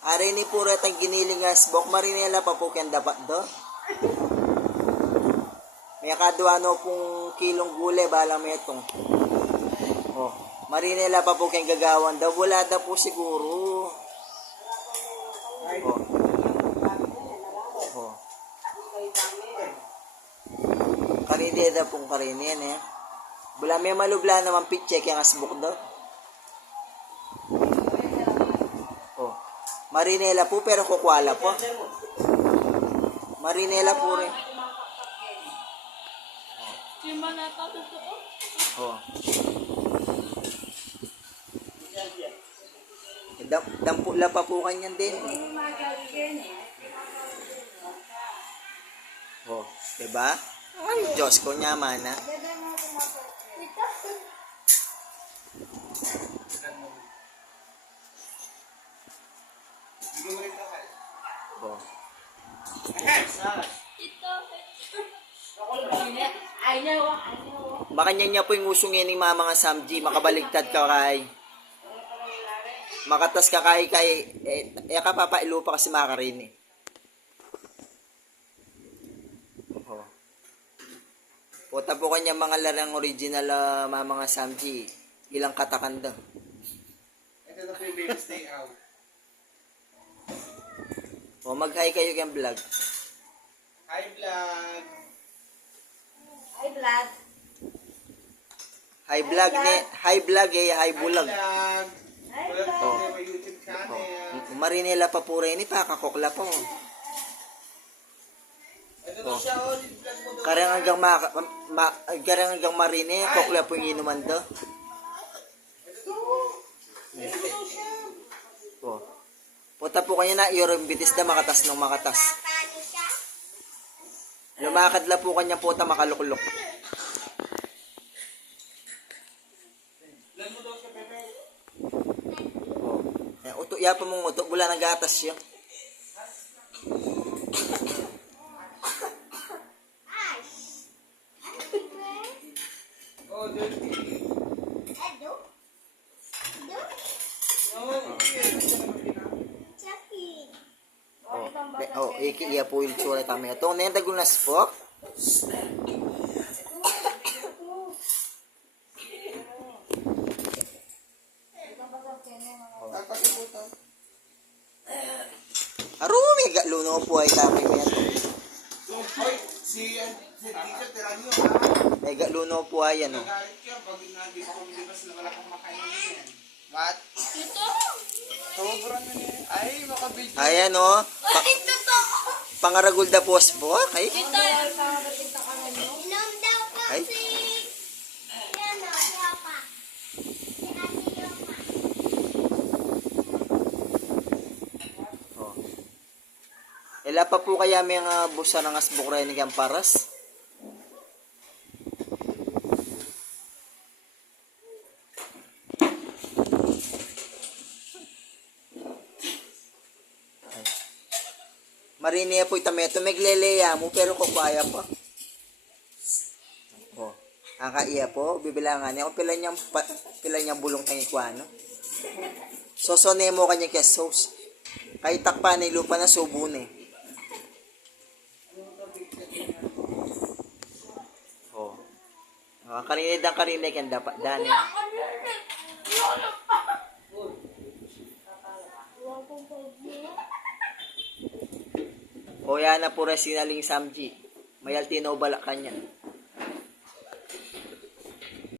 Ari ni pura tang ginilingas bok marinela pa po kyan dapat do. May kadwa no pong kilong gulay bala may itong. Oh, marinela pa po kyan gagawan daw. Wala daw po siguro. Oh. Oh. Karine daw pong karine yan eh. Wala may malubla naman pitche kaya asbok daw. Marinela po pero kukwala po. Marinela po rin. Oh. Dam dampula pa po kanyan din. Oh, 'di ba? Ay, Diyos ko niya mana. Ito. Baka niya po yung usungin ni mama nga Samji, makabaligtad ka kay. Makatas ka kay kay, eh, eh ka papailu pa kasi makarin eh. Oh. Puta po kanya mga larang original uh, mama nga Samji, ilang katakan daw. Ito na po yung baby stay out. O mag-hi kayo kayong vlog. Hi vlog! Ay, Vlad. Hi vlog ni, hi vlog eh, hi Hi bulag. vlog! Hi, Welcome Oh. to my YouTube channel. Marinela pa po rin, ipakakokla po. Ito na siya, oh. Vlog. Karang hanggang ma, ma karang hanggang marine, kokla po yung inuman do. Puta po kanya na, yung bitis na makatas ng makatas. Lumakad la po kanya makaluklok. Daw siya, Pepe. Oh. Eh, uto, ya pa mong uto, wala nang gatas siya. Oh, dirty. Oh, Oh, de, oh, iki iya po yung tsura tami. Ito, nenda gunas po. Tapos po ito. Arumi, luno po ay yan. Hoy, si, si tira niyo, ha? May luno po ay ano. Nagalit ka pag hindi pa kami libas na wala kang makain yan. What? Ito. Sobrang yan. Ay, makabidyo. Ayan o. Pa- Ay, totoo. pangaragulda po po. Ay, Ito. Inom daw Ay. kasi. Yan o, siya pa. Si Ate Yoma. Oh. Ila pa po kaya may nga busa ng asbuk rin ng Marinia po itameto, megleleya mo pero kukwaya pa. Oh. Ang kaiya po, bibilangan niya. Kung pila niyang, pa, pila niyang bulong kang ikwano. Sosone mo kanya kaya sauce. Kahit takpa na lupa na subun eh. Oh. Ah, karinid ang karinid yan dapat dani. O yan na pura sinaling samji. Mayaltino bala kanya.